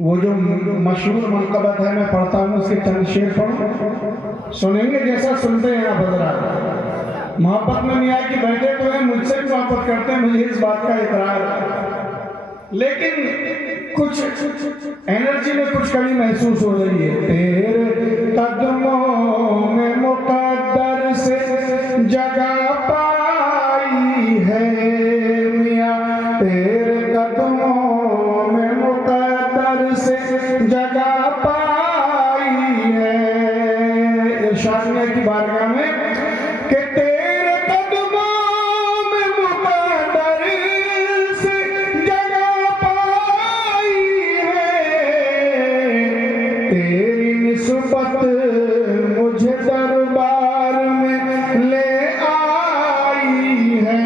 وہ جو مشہور منقبت ہے میں پڑھتا ہوں، اس کے چند شعر پڑھوں، سنیں گے جیسا سنتے ہیں آپ حضرات۔ محبت میں میاں کی بیٹھے تو ہیں، مجھ سے بھی محبت کرتے ہیں، مجھے اس بات کا اقرار ہے، لیکن کچھ انرجی میں کچھ کمی محسوس ہو رہی ہے۔ تیرے قدموں میں مقدر سے جگہ پائی ہے میاں، تیرے قدموں میں مقدر سے جگہ پائی ہے۔ ارشاد ہے کی بارگاہ میں کہ تیرے قدموں میں مقدر سے جگہ پائی ہے، تیری نسبت مجھے دربار میں لے آئی ہے،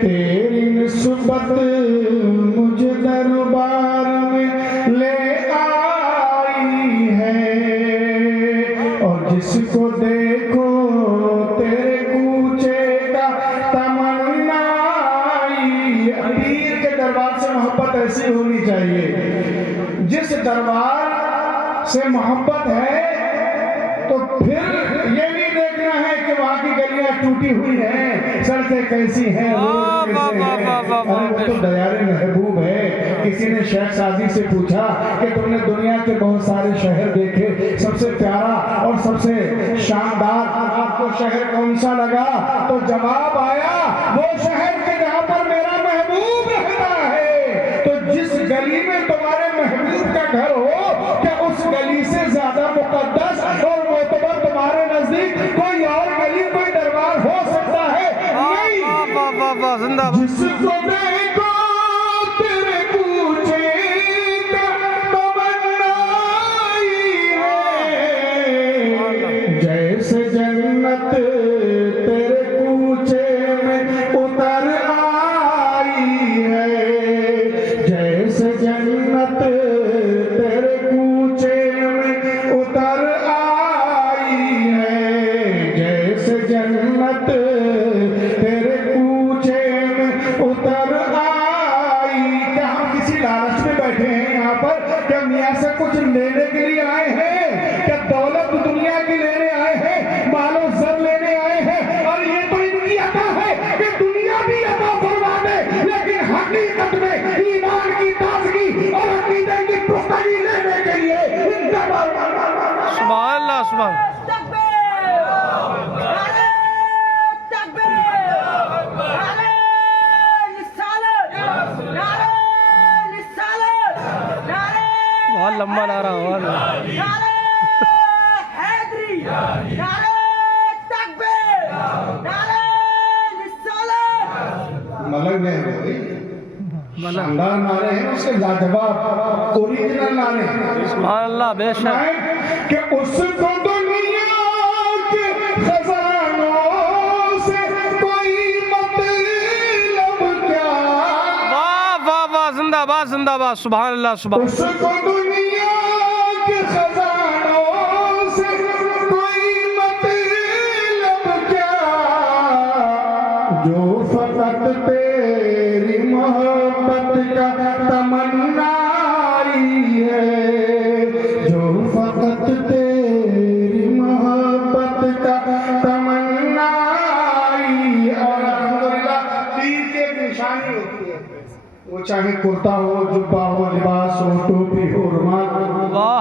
تیری نسبت مجھے دربار میں لے آئی ہے، اور جس کو دیکھو تیرے کوچے کا تمنا آئی۔ پیر کے دربار سے محبت ایسی ہونی چاہیے، جس دربار سے محبت ہے تو پھر یہ نہیں دیکھنا ہے کہ وہاں کی گلیاں ٹوٹی ہوئی ہیں، سڑکیں کیسی ہیں، لوگ کیسے ہیں، ارے وہ تو دیار محبوب ہے۔ کسی نے شیخ سعدی سے پوچھا کہ تم نے دنیا کے بہت سارے شہر دیکھے، سب سے پیارا اور سب سے شاندار آپ کو شہر کون سا لگا؟ تو جواب آیا وہ شہر کے جہاں پر میرا محبوب رہتا ہے۔ تو جس گلی میں تمہارے محبوب کا گھر ہو، کیا اس گلی سے زیادہ مقدس اور معتبر تمہارے نزدیک کوئی اور گلی، کوئی دربار ہو سکتا ہے؟ نہیں۔ جس کو دیکھو تیرے کوچے کا تمنا آئی ہے، جیسے جنت تیرے کوچے میں اتر آئی ہے، جیسے جنت تیرے کوچے میں اتر آئی ہے، جیسے جنت تیرے کوچے میں اتر آئی۔ کیا ہم کسی لالچ میں بیٹھے ہیں یہاں پر؟ کیا میاں سے کچھ لینے کے لیے آئے ہیں؟ کیا دولت دنیا کی لینے آئے ہیں؟ مال و زر لینے آئے ہیں؟ اور یہ تو ان کی عطا ہے کہ دنیا بھی عطا فرما دے، لیکن حقیقت میں ایمان کی تازگی اور عقیدے کی پختگی لینے کے لیے سبحان اللہ، سبحان اللہ۔ بہت لمبا نعرہ ہوا ملک نہیں شاندار نعرے ہیں، اس کے لاجواب اوریجنل نعرے ہیں۔ سبحان اللہ، بے شک کہ اس کو دنیا کے خزانوں سے کوئی مطلب کیا، واہ واہ واہ، زندہ باد زندہ باد، سبحان اللہ، سبحان اس کو دنیا کے خزانوں سے کوئی مطلب کیا، جو فقط تیری محبت کا تمنا آئی ہے، جو فقط تیری محبت کا تمنا آئی ہے۔ اور الحمدللہ پیر کی ایک نشانی ہوتی ہے، وہ چاہے کرتا ہو، جبہ ہو، لباس ہو، ٹوپی ہو، رومال،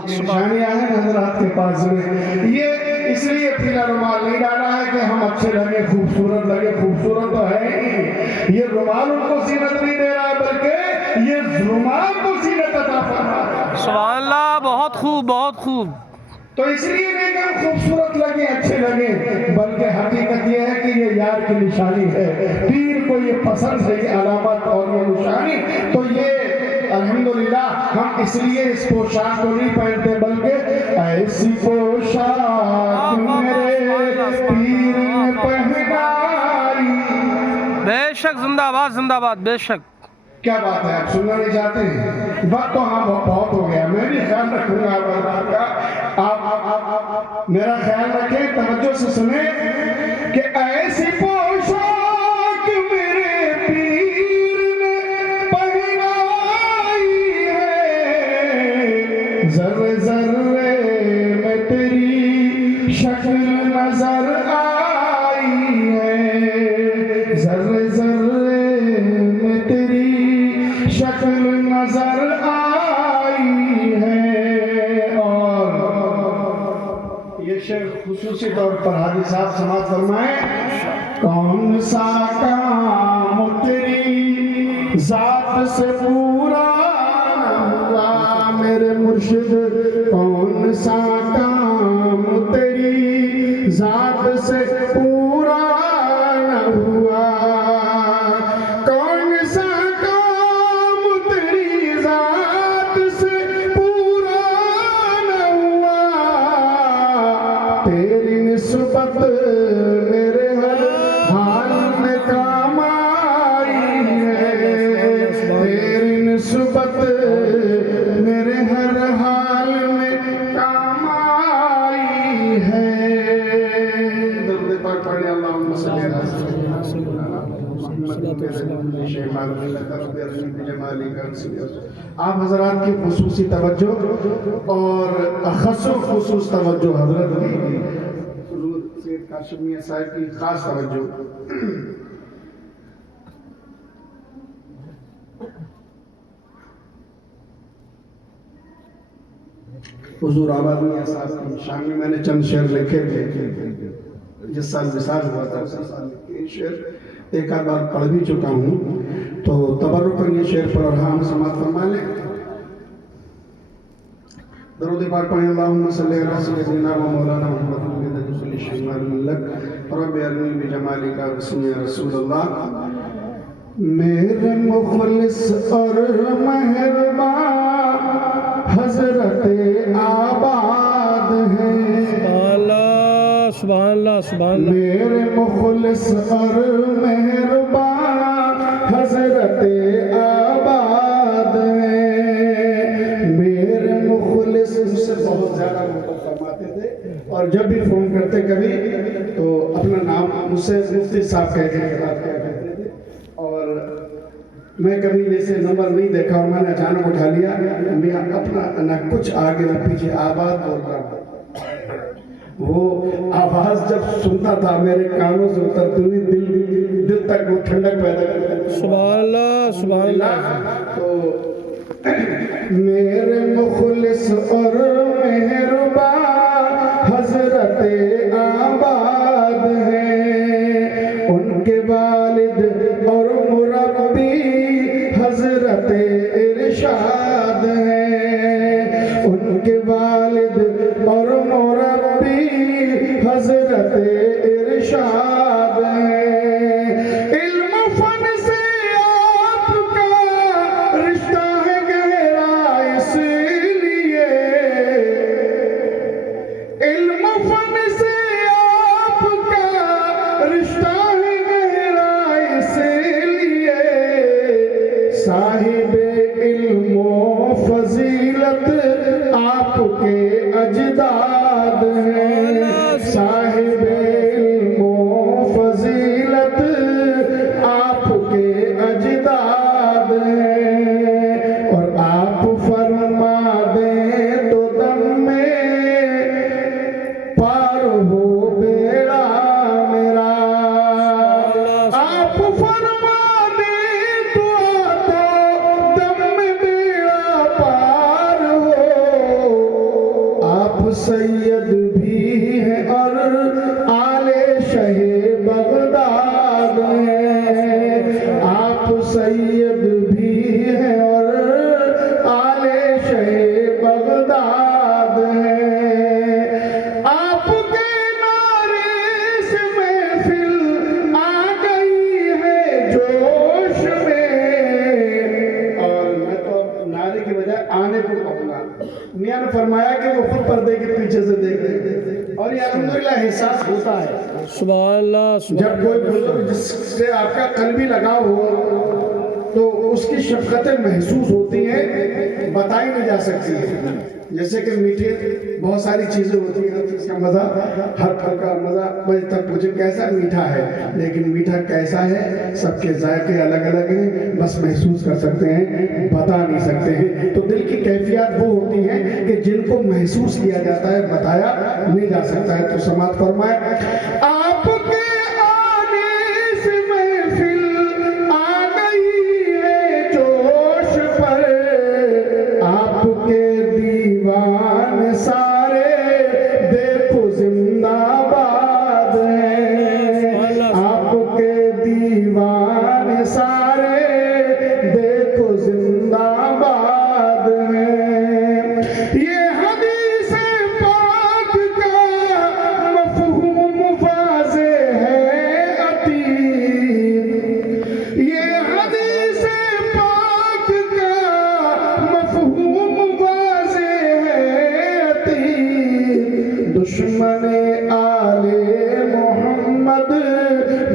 نشانیاں ہیں حضرات کے پاس میں۔ یہ اس لیے پیلا رومال نہیں ڈالا ہے کہ ہم اچھے لگے، خوبصورت لگے، خوبصورت تو ہے ہی، یہ رومال ان کو زینت نہیں دے رہا ہے، بلکہ یہ رومال کو زینت عطا فرما رہا ہے۔ سبحان اللہ، بہت خوب، بہت خوب۔ تو اس لیے نہیں کہ ہم خوبصورت لگیں، اچھے لگیں، بلکہ حقیقت یہ ہے کہ یہ یار کی نشانی ہے، پیر کو یہ پسند ہے، یہ علامت اور یہ نشانی۔ تو یہ الحمدللہ ہم اس لیے اس پوشاک کو نہیں پہنتے، بلکہ ایسی پوشاک میرے پیر نے پہنائی۔ بے شک، زندہ باد زندہ باد، بے شک۔ کیا بات ہے، آپ سننا نہیں چاہتے ہیں؟ وقت تو ہاں بہت ہو گیا، میں بھی خیال رکھوں گا آپ کا، آپ میرا خیال رکھیں، توجہ سے سنیں کہ ایسی پوشاک میرے پیر نے پہنائی ہے، ذرے ذرے میں تیری شکل نظر آئی ہے، ذرے ذرے میں تیری شکل نظر آئی ہے۔ اور یہ شعر خصوصی طور پر حاجی صاحب سماعت فرمائیں۔ کون سا کام تیری ذات سے پورا ہوا میرے مرشد، کون سا کام تیری ذات سے پورا نہ ہوا، کون سا کام تیری ذات سے پورا نہ ہوا، تیری نسبت میرے ہر حال میں کام آئی ہے، تیری نسبت میرے ہر حال میں کام آئی ہے۔ درود پاک پڑھیں، اللہم صلی علی سیدنا محمد آپ حضرات کی خصوصی توجہ اور اخص و خصوص توجہ حضرت کی حضور سید کاشف میاں صاحب کی خاص توجہ۔ حضور آباد میاں صاحب کی شان میں نے چند شعر لکھے تھے، جس سال وصال ہوا تھا اسی سال یہ شعر ایک آدھ بار پڑھ بھی چکا ہوں، تو تبرکاً یہ شعر پر اور ہم سماعت فرما لیں۔ درود پاک پڑھیں، اللہم صلی علی سیدنا و مولانا محمد صلی اللہ علیہ وسلم، رب ارنی بجمالک بسم رسول اللہ۔ میرے مخلص اور مہربان حضرت آباد ہیں، سبحان اللہ سبحان اللہ۔ میرے مخلص اور مہربان حضرت آباد ہیں، میرے مخلص مجھ سے بہت زیادہ محبت فرماتے تھے، اور جب بھی فون کرتے کبھی تو اپنا نام مجھ سے مفتی صاحب کہہ کے خطاب کیا کرتے تھے، اور میں کبھی ویسے نمبر نہیں دیکھا اور میں نے اچانک اٹھا لیا، میں اپنا نہ کچھ آگے نہ پیچھے آباد بول رہا ہوں۔ وہ آواز جب سنتا تھا میرے کانوں سے اترتی ہوئی دل تک وہ ٹھنڈک پیدا کرتی تھی۔ سبحان اللہ سبحان اللہ۔ تو میرے مخلص اور مہربان حضرت آباد ہیں، ان کے والد اور مربی حضرت ارشاد ہیں، ان کے والد اور مربی حضرت ارشاد ہیں، علم فن سے آپ کا رشتہ ہے گہرا، اس لیے علم فن سے آپ کا رشتہ ہے گہرا، اس لیے صاحب علم و فضیلت آپ کے اجداد ہیں، صاحب علم و فضیلت آپ کے اجداد ہیں، اور آپ فرما دیں تو دم میں پار ہو بیڑا میرا، آپ فرما دیں تو دم میں بیڑا پار ہو، آپ سید بھی ہیں اور آل شہ بغداد ہیں، آپ سید بھی ہیں اور آل شہ بغداد ہیں، آپ کے نعرے سے محفل آ گئی ہے جوش میں، اور میں تو نعرے کی بجائے آنے کو کہوں گا۔ میاں نے فرمایا کہ وہ خود پردے کے پیچھے سے دیکھ رہے تھے، اور یہ الحمدللہ احساس ہوتا ہے سبحان اللہ جب کوئی بزرگ جس سے آپ کا قلبی لگاؤ ہو تو اس کی شفقتیں محسوس ہوتی ہیں، بتائی نہیں جا سکتی ہیں۔ جیسے کہ میٹھے بہت ساری چیزیں ہوتی ہیں، ہر چیز کا مزہ، ہر پھل کا مزہ مجھ تک مجھے کیسا میٹھا ہے، لیکن میٹھا کیسا ہے سب کے ذائقے الگ الگ ہیں، بس محسوس کر سکتے ہیں، بتا نہیں سکتے ہیں۔ تو دل کی کیفیات وہ ہوتی ہیں کہ جن کو محسوس کیا جاتا ہے، بتایا نہیں جا سکتا ہے۔ تو سماعت فرمائے، آپ کے آنے سے محفل آ گئی ہے جوش پر، آپ کے دیوان سارے دیکھو زندہ باد ہیں، آپ کے دیوان سارے دیکھو زندہ باد ہیں۔ یہ حدیث پاک کا مفہوم واضح ہے عتیق، یہ حدیث پاک کا مفہوم واضح ہے عتیق، دشمن آل محمد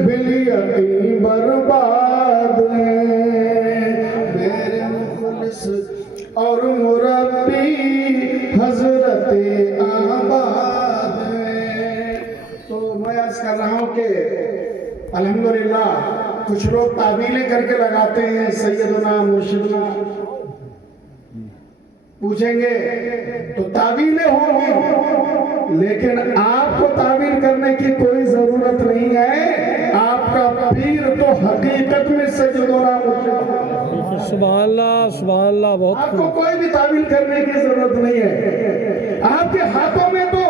بالیقین برباد ہیں، میرے مخلص اور مربی حضرت آباد ہیں۔ تو میں عرض کر رہا ہوں کہ الحمدللہ کچھ لوگ تعویلیں کر کے لگاتے ہیں، سیدنا مرشدنا پوچھیں گے تو تعویلیں ہوں گی، لیکن آپ کو تعویل کرنے کی کوئی ضرورت نہیں ہے۔ آپ کا پیر تو حقیقت میں سیدنا مرشد، سبحان اللہ سبحان اللہ، بہت آپ کو کوئی بھی تعویل کرنے کی ضرورت نہیں ہے۔ آپ کے ہاتھوں میں تو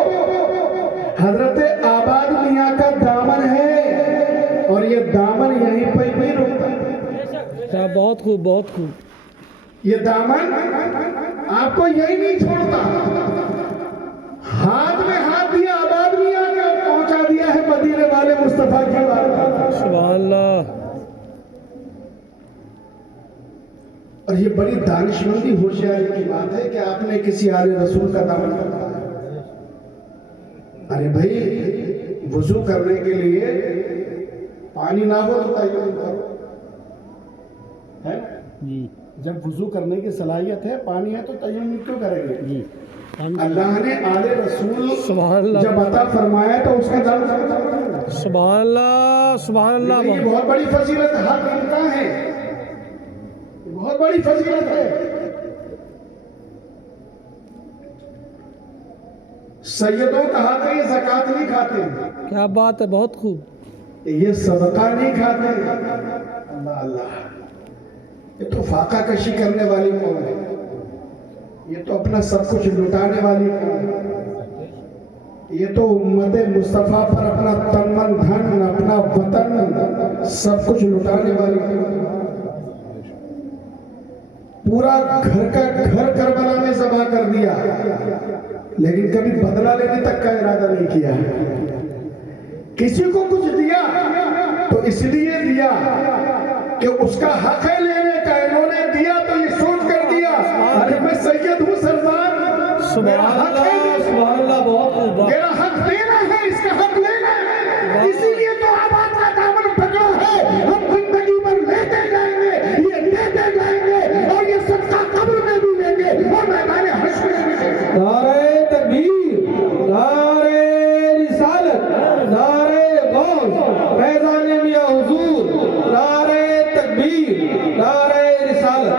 حضرت آباد میاں کا دامن ہے، اور یہ دامن یہیں پہ نہیں رکتا ہے، کیا، بہت خوب بہت خوب۔ یہ دامن آپ کو یہی نہیں چھوڑتا، ہاتھ میں ہاتھ دیا آباد میاں کا، پہنچا دیا ہے مدینے والے مصطفیٰ کے بارے۔ سبحان اللہ۔ اور یہ بڑی دانشمندی ہوشیاری کی بات ہے کہ آپ نے کسی آل رسول کا دامن پکڑا ہے۔ ارے بھائی، وضو کرنے کے لیے پانی نہ ہو تو تیمم کرو، ہے؟ جی جب وضو کرنے کی صلاحیت ہے، پانی ہے، تو تیمم کیوں کریں گے؟ جی، اللہ نے آل رسول سبحان اللہ جب عطا فرمایا تو اس کا دامن، سبحان اللہ سبحان اللہ، یہ بہت بڑی فضیلت حق ان کا ہے، بہت بڑی فضیلت ہے۔ سیدوں کہا کہ یہ زکوٰۃ نہیں کھاتے، کیا بات ہے، بہت خوب۔ یہ صدقہ نہیں کھاتے۔ اللہ اللہ، یہ تو فاقہ کشی کرنے والی قوم ہے، یہ تو اپنا سب کچھ لٹانے والی قوم ہے، یہ تو امت مصطفیٰ پر اپنا تن من دھن، اپنا وطن، سب کچھ لٹانے والی قوم ہے۔ پورا گھر کا گھر کربلا میں ذبح کر دیا، لیکن کبھی بدلہ لینے تک کا ارادہ نہیں کیا۔ کسی کو کچھ دیا تو اس لیے دیا کہ اس کا حق ہے لینے کا، انہوں نے دیا تو یہ سوچ کر دیا ارے میں سید ہوں سردار، سبحان اللہ سبحان اللہ، بہت خوب۔ میرا حق دینا ہے، اس کا حق لینا ہے، اسی لیے تو آباد کا دامن پکڑا ہے۔ ہم زندگی بھر لیتے جائیں گے، یہ دیتے جائیں گے، اور یہ صدقہ قبر میں بھی لیں گے اور میدان حشر میں بھی لیں گے۔ نعرہ تکبیر، نعرہ رسالت، نعرہ غوث، فیضان میاں حضور، نعرہ تکبیر، نعرہ رسالت۔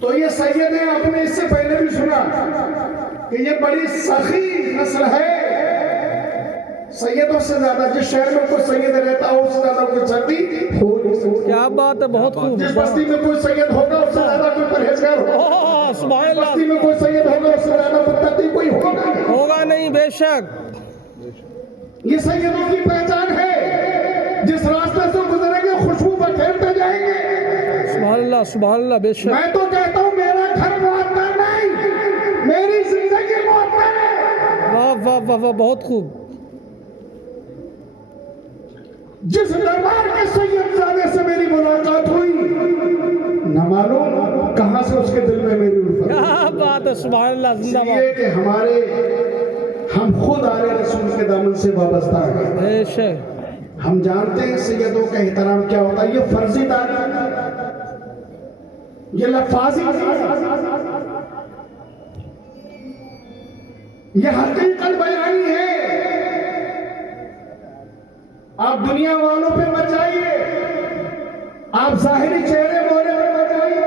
تو یہ سید ہیں، آپ نے اس سے پہلے بھی سنا کہ یہ بڑی سخی نسل ہے، سیدوں سے زیادہ جس شہر میں کوئی سید رہتا ہو اس سے زیادہ کوئی سردی ہو نہیں سکتی۔ کیا بات ہے، بہت خوب۔ جس بستی میں کوئی سید ہوگا اس سے زیادہ کوئی پرہیزگار ہوگا، سبحان جس بستی اللہ، میں کوئی سید ہوگا اس سے زیادہ متقی کوئی ہوگا نہیں۔ ہوگا نہیں، بے شک۔ یہ سیدوں کی پہچان ہے، جس راستے سے گزریں گے خوشبو بکھیرتے جائیں گے۔ سبحان اللہ سبحان اللہ، بے شک۔ میں تو کہتا ہوں میرا گھر معطر نہیں، میری زندگی معطر ہے۔ واہ واہ واہ واہ، بہت خوب۔ جس دربار کے سید زادے سے میری ملاقات ہوئی، نہ معلوم کہاں سے اس کے دل میں میری الفت۔ کیا بات ہے، سبحان اللہ، اس زندہ لیے باد، کہ ہم خود آل رسول کے دامن سے وابستہ ہیں، بے شک۔ ہم جانتے ہیں سیدوں کا احترام کیا ہوتا ہے۔ یہ فرضی تعلیم، یہ لفاظی، یہ حقیقت بیانی ہے۔ آپ دنیا والوں پہ مت جائیے، آپ ظاہری چہرے مولے پہ مت جائیے،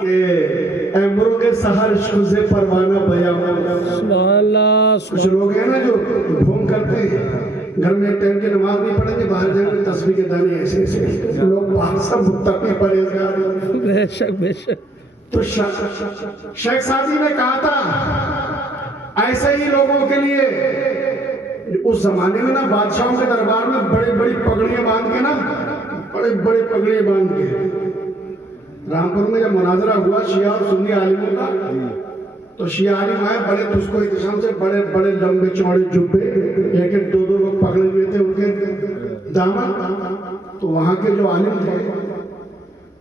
کہ اے مرغ سحر عشق سے پروانہ بیامور. سبحان اللہ کچھ لوگ ہیں نا جو ڈھونگ کرتے ہیں, گھر میں ٹائم کی نماز نہیں پڑھیں گے, باہر جائیں گے تسبیح کے دانے ایسے ایسے لوگ باہر سب متقی پرہیزگار. بے شک بے شک. تو شیخ سعدی نے کہا تھا ایسے ہی لوگوں کے لیے اس زمانے میں نا بادشاہوں کے دربار میں بڑی بڑی پگڑیاں باندھ کے نا, بڑے بڑے پگڑیاں باندھ کے, رامپور میں جب مناظرہ ہوا شیعہ اور سنی عالموں کا, تو شیعہ عالم آئے بڑے تو اس کو احتشام سے بڑے بڑے لمبے چوڑے جبے, ایک ایک دو دو لوگ پکڑے ہوئے تھے ان کے دامن. تو وہاں کے جو عالم تھے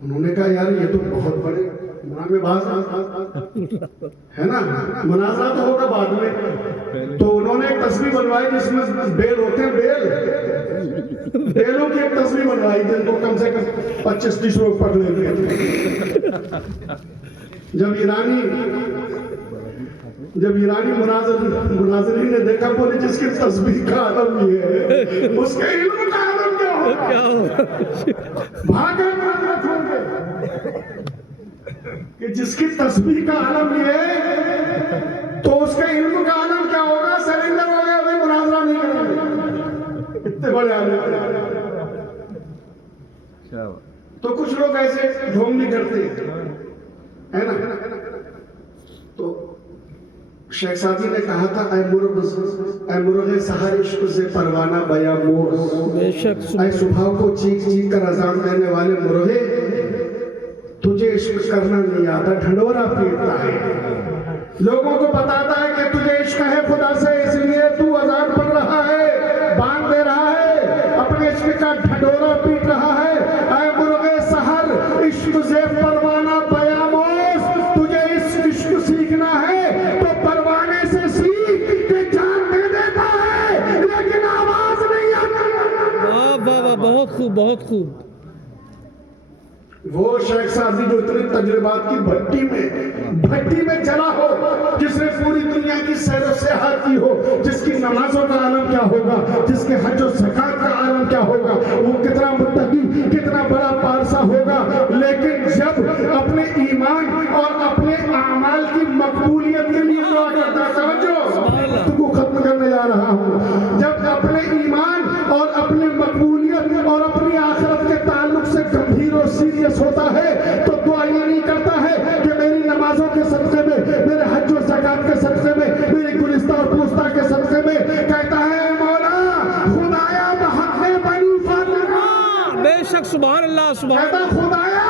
انہوں نے کہا یار یہ تو بہت بڑے میں باز ہے نا, مناظرہ تو ہوگا بعد میں. تو انہوں نے ایک تصویر بنوائی جس میں بیل ہوتے ہیں, بیلوں کی ایک تصویر بنوائی جن کو کم سے کم 25-30 لوگ پکڑے ہوئے. جب ایرانی مناظرین نے دیکھا بولے جس کی تصویر کا عالم یہ ہے اس کے علم کا عالم کیا ہوگا, بھاگے مناظرہ چھوڑ کے کہ جس کی تصویر کا عالم یہ ہے تو اس کے علم کا عالم کیا ہوگا. سرنڈر ہو گیا بھائی, مناظرہ نہیں کریں گے, اتنے بڑے عالم. تو کچھ لوگ ایسے ڈھونگ نہیں کرتے ہے نا. تو شیخ سعدی نے کہا تھا اے مرغ سحر عشق سے پروانہ بیامور, بے شک. اے صبح کو چیخ چیخ کر اذان دینے والے مرغے, تجھے عشق کرنا نہیں آتا, ڈھنڈورا پیٹتا ہے, لوگوں کو بتاتا ہے کہ تجھے عشق ہے خدا سے, اس لیے تو اذان پڑھ رہا ہے, بانگ دے رہا ہے, اپنے عشق کا ڈھنڈورا پیٹ رہا ہے. اے مرغ سحر عشق سے پروانہ بیاموز, تجھے عشق سیکھنا ہے تو پروانے سے سیکھ کہ جان دے دیتا ہے لیکن آواز نہیں آتا. واہ واہ واہ, بہت خوب بہت خوب. وہ شیخ سعدی جو اتنے تجربات کی بھٹی میں چلا ہو, جس نے پوری دنیا کی سیر و سیاحت کی ہو, جس کی نمازوں کا عالم کیا ہوگا, جس کے حج و زکات کا عالم کیا ہوگا, وہ کتنا متقی کتنا بڑا پارسا ہوگا. لیکن جب اپنے ایمان اور اپنے اعمال کی مقبولیت کے لیے دعا کرتا, سمجھو تم کو ختم کرنے جا رہا ہوں, جب اپنے ایمان اور اپنی مقبولیت اور اپنی آخرت کے تعلق سے گمبھیر اور سیریس ہوتا ہے تو دعا یہ نہیں کرتا ہے کہ میری نمازوں کے صدقے میں, میرے حج و زکات کے صدقے میں, میری گلستہ اور پوستہ کے صدقے میں, کہتا ہے مولا خدایا بحق بنی فاطمہ. بے شک سبحان اللہ سبحان کہتا خدایا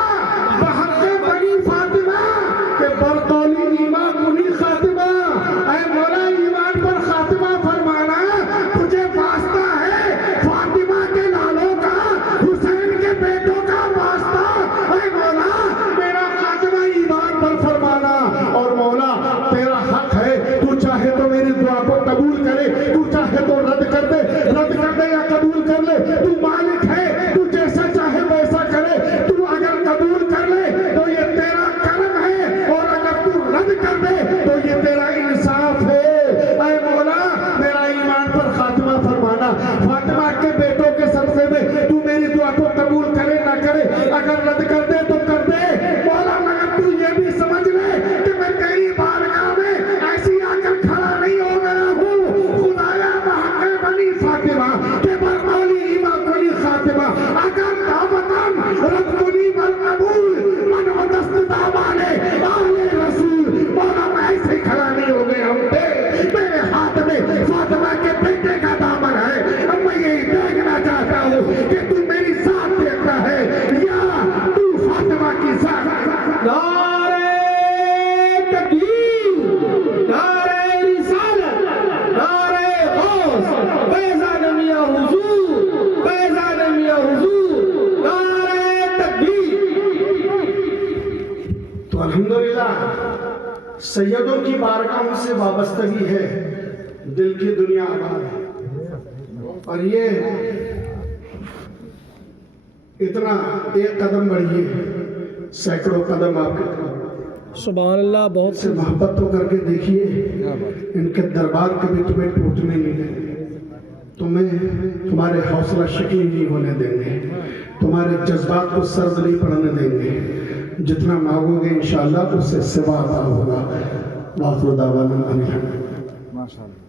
بحق بنی فاطمہ کہ برطولی ایمان منی خاتمہ. اے مولا ایمان پر خاتمہ فرمانا تجھے واسطہ ہے, فاطمہ کے لالوں کا, حسین کے بیٹوں کا واسطہ. اے مولا میرا خاتمہ ایمان پر فرمانا. اور مولا تیرا حق ہے, تو چاہے تو میری دعا کو قبول کرے, تو چاہے تو رد کر دے یا قبول کر لے, تو مالک ہے, تو جیسا چاہے ویسا کرے. تو اگر قبول کر لے تو یہ تیرا کرم ہے, اور اگر تو رد کر دے تو یہ تیرا انصاف ہے. اے مولا میرا ایمان پر خاتمہ فرمانا, فاطمہ کے بیٹوں کے صدقے میں تو میری دعا کو قبول کرے نہ کرے, اگر رد کر دے تو کر دے. مولا مگر تو یہ بھی سمجھ لے کہ میں تیری بارگاہ میں ایسی آ کر کھڑا نہیں ہو گیا ہوں. خدایا بحق بنی فاطمہ کہ برمولی ایمان بنی خاتمہ, اگر دعوتاً رد بنی برقبول من و دست دامانے آلے رسول. مولا میں ایسے کھڑا نہیں ہو گیا ہوں, میرے ہاتھ میں فاطمہ کے بیٹے کا دامن ہے. اب میں یہی دیکھنا چاہتا ہوں کہ تو میری ذات دیکھتا ہے یا تو فاطمہ کی ذات. نعرہ تکبیر, نعرہ رسالت, نعرہ غوث, فیضان میاں حضور, فیضان میاں حضور, نعرہ تکبیر. تو الحمدللہ سیدوں کی بارگاہوں سے وابستگی ہے, دل کی دنیا آباد ہے. اور یہ اتنا ایک قدم بڑھیے, سینکڑوں قدم آپ کے طرف سبحان اللہ. بہت سے محبت تو کر کے دیکھیے, ان کے دربار کبھی تمہیں ٹوٹنے نہیں دیں گے, تمہیں تمہارے حوصلہ شکنی نہیں ہونے دیں گے, تمہارے جذبات کو سرد نہیں پڑنے دیں گے, جتنا مانگو گے انشاءاللہ اس سے سوا عطا ہوگا. وآخر دعوانا الحمد للہ.